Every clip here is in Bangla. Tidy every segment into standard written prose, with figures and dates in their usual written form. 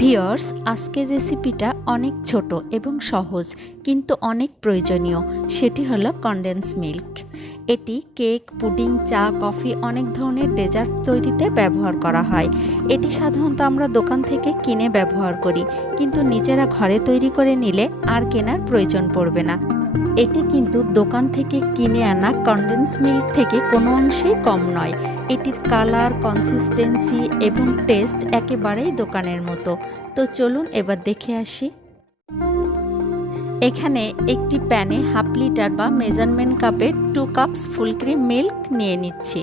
ভিউয়ার্স, আজকের রেসিপিটা অনেক ছোট এবং সহজ কিন্তু অনেক প্রয়োজনীয়। সেটি হলো কনডেন্স মিল্ক। এটি কেক, পুডিং, চা, কফি অনেক ধরনের ডেজার্ট তৈরিতে ব্যবহার করা হয়। এটি সাধারণত আমরা দোকান থেকে কিনে ব্যবহার করি, কিন্তু নিজেরা ঘরে তৈরি করে নিলে আর কেনার প্রয়োজন পড়বে না। এটি কিন্তু দোকান থেকে কিনে আনা কনডেন্স মিল্ক থেকে কোনো অংশেই কম নয়। এটির কালার, কনসিস্টেন্সি এবং টেস্ট একেবারেই দোকানের মতো। তো চলুন এবার দেখে আসি। এখানে একটি প্যানে 1/2 লিটার বা মেজারমেন্ট কাপে 2 কাপস ফুল ক্রিম মিল্ক নিয়ে নিচ্ছি।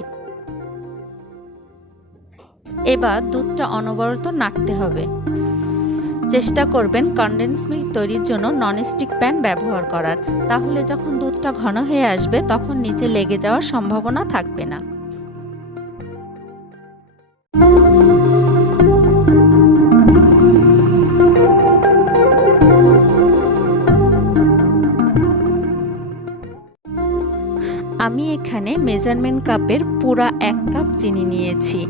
এবার দুধটা অনবরত নাড়তে হবে। চেষ্টা করবেন কনডেন্স মিল্ক তৈরির জন্য ননস্টিক প্যান ব্যবহার করার, তাহলে যখন দুধটা ঘন হয়ে আসবে তখন নিচে লেগে যাওয়ার সম্ভাবনা থাকবে না। আমি এখানে মেজারমেন্ট কাপের পুরা 1 কাপ চিনি নিয়েছি।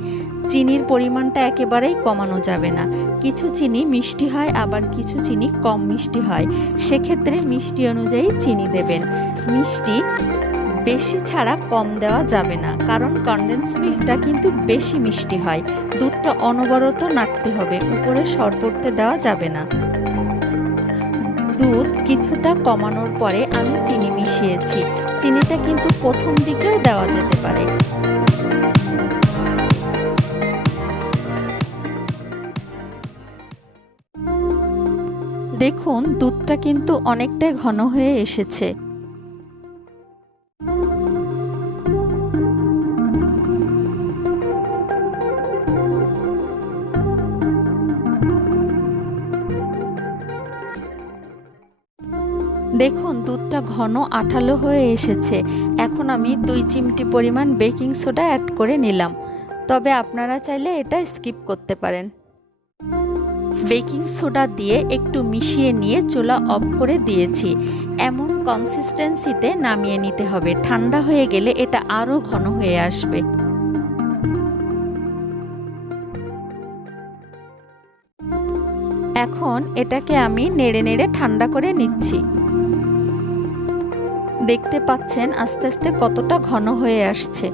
চিনির পরিমাণটা একেবারেই কমানো যাবে না। কিছু চিনি মিষ্টি হয়, আবার কিছু চিনি কম মিষ্টি হয়। সেক্ষেত্রে মিষ্টি অনুযায়ী চিনি দেবেন। মিষ্টি বেশি ছাড়া কম দেওয়া যাবে না, কারণ কনডেন্স মিল্কটা কিন্তু বেশি মিষ্টি হয়। দুধটা অনবরত নাড়তে হবে, উপরে সর পড়তে দেওয়া যাবে না। দুধ কিছুটা কমানোর পরে আমি চিনি মিশিয়েছি। চিনিটা কিন্তু প্রথম দিকেও দেওয়া যেতে পারে। দেখুন, দুধটা কিন্তু অনেকটাই ঘন হয়ে এসেছে। দেখুন, দুধটা ঘন আঠালো হয়ে এসেছে। এখন আমি 2 চিমটি পরিমাণ বেকিং সোডা অ্যাড করে নিলাম, তবে আপনারা চাইলে এটা স্কিপ করতে পারেন। বেকিং সোডা দিয়ে একটু মিশিয়ে নিয়ে চুলা অফ করে দিয়েছি। এমন কনসিস্টেন্সিতে নামিয়ে নিতে হবে। ঠান্ডা হয়ে গেলে এটা আরও ঘন হয়ে আসবে। এখন এটাকে আমি নেড়ে নেড়ে ঠান্ডা করে নিচ্ছি। দেখতে পাচ্ছেন আস্তে আস্তে কতটা ঘন হয়ে আসছে।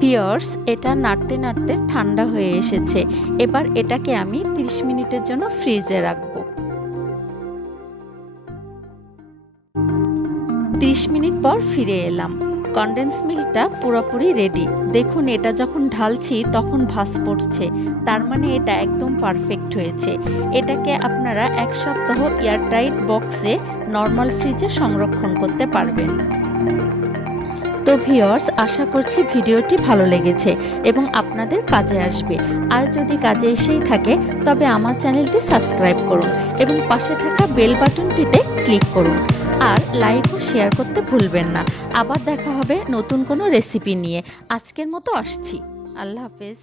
ভিউয়ার্স, এটা নাড়তে নাড়তে ঠান্ডা হয়ে এসেছে। এবার এটাকে আমি 30 মিনিটের জন্য ফ্রিজে রাখবো। 30 মিনিট পর ফিরে এলাম। কনডেন্স মিল্কটা পুরোপুরি রেডি। দেখুন, এটা যখন ঢালছি তখন ভাঁজ পড়ছে, তার মানে এটা একদম পারফেক্ট হয়েছে। এটাকে আপনারা 1 সপ্তাহ এয়ারটাইট বক্সে নর্মাল ফ্রিজে সংরক্ষণ করতে পারবেন। তো ভিউয়ার্স, আশা করছি ভিডিওটি ভালো লেগেছে এবং আপনাদের কাজে আসবে। আর যদি কাজে এসেই থাকে তবে আমার চ্যানেলটি সাবস্ক্রাইব করুন এবং পাশে থাকা বেল বাটনটিতে ক্লিক করুন। আর লাইক ও শেয়ার করতে ভুলবেন না। আবার দেখা হবে নতুন কোনো রেসিপি নিয়ে। আজকের মতো আসছি। আল্লাহ হাফেজ।